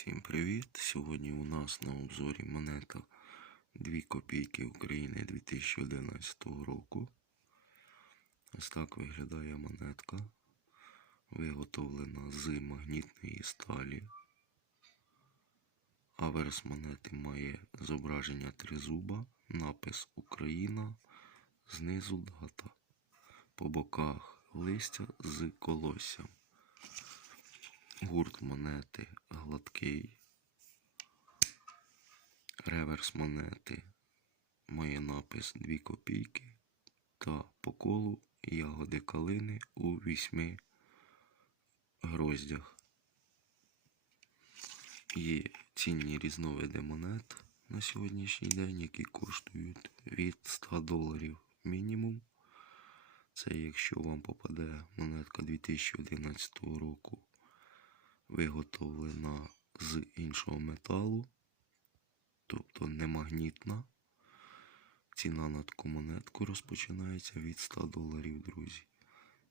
Всім привіт! Сьогодні у нас на обзорі монета 2 копійки України 2011 року. Ось так виглядає монетка. Виготовлена з магнітної сталі. Аверс монети має зображення тризуба, напис Україна, знизу дата. По боках листя з колоссям. Гурт монети гладкий. Реверс монети має напис 2 копійки та по колу ягоди калини у вісьми гроздях. Є цінні різновиди монет на сьогоднішній день, які коштують від 100 доларів мінімум. Це якщо вам попаде монетка 2011 року виготовлена з іншого металу, тобто не магнітна. Ціна на таку монетку розпочинається від 100 доларів, друзі.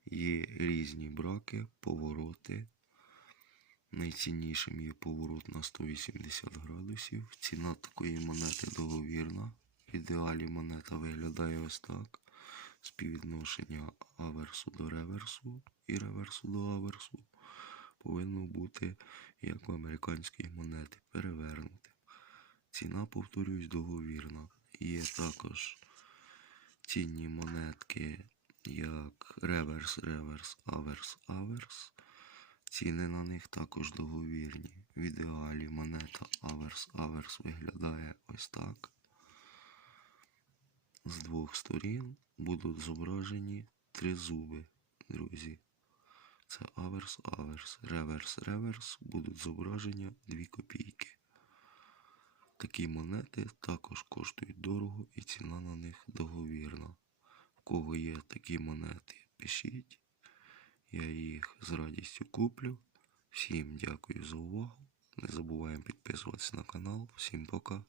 Є різні браки, повороти. Найціннішим є поворот на 180 градусів. Ціна такої монети договірна. В ідеалі монета виглядає ось так. Співвідношення аверсу до реверсу і реверсу до аверсу повинно бути, як в американській монети, перевернуте. Ціна, повторюсь, договірна. Є також цінні монетки, як реверс, реверс, аверс, аверс. Ціни на них також договірні. В ідеалі монета аверс, аверс виглядає ось так. З двох сторін будуть зображені три зуби, друзі. Це аверс, аверс, реверс, реверс будуть зображення 2 копійки. Такі монети також коштують дорого і ціна на них договірна. В кого є такі монети, пишіть. Я їх з радістю куплю. Всім дякую за увагу. Не забуваємо підписуватися на канал. Всім пока.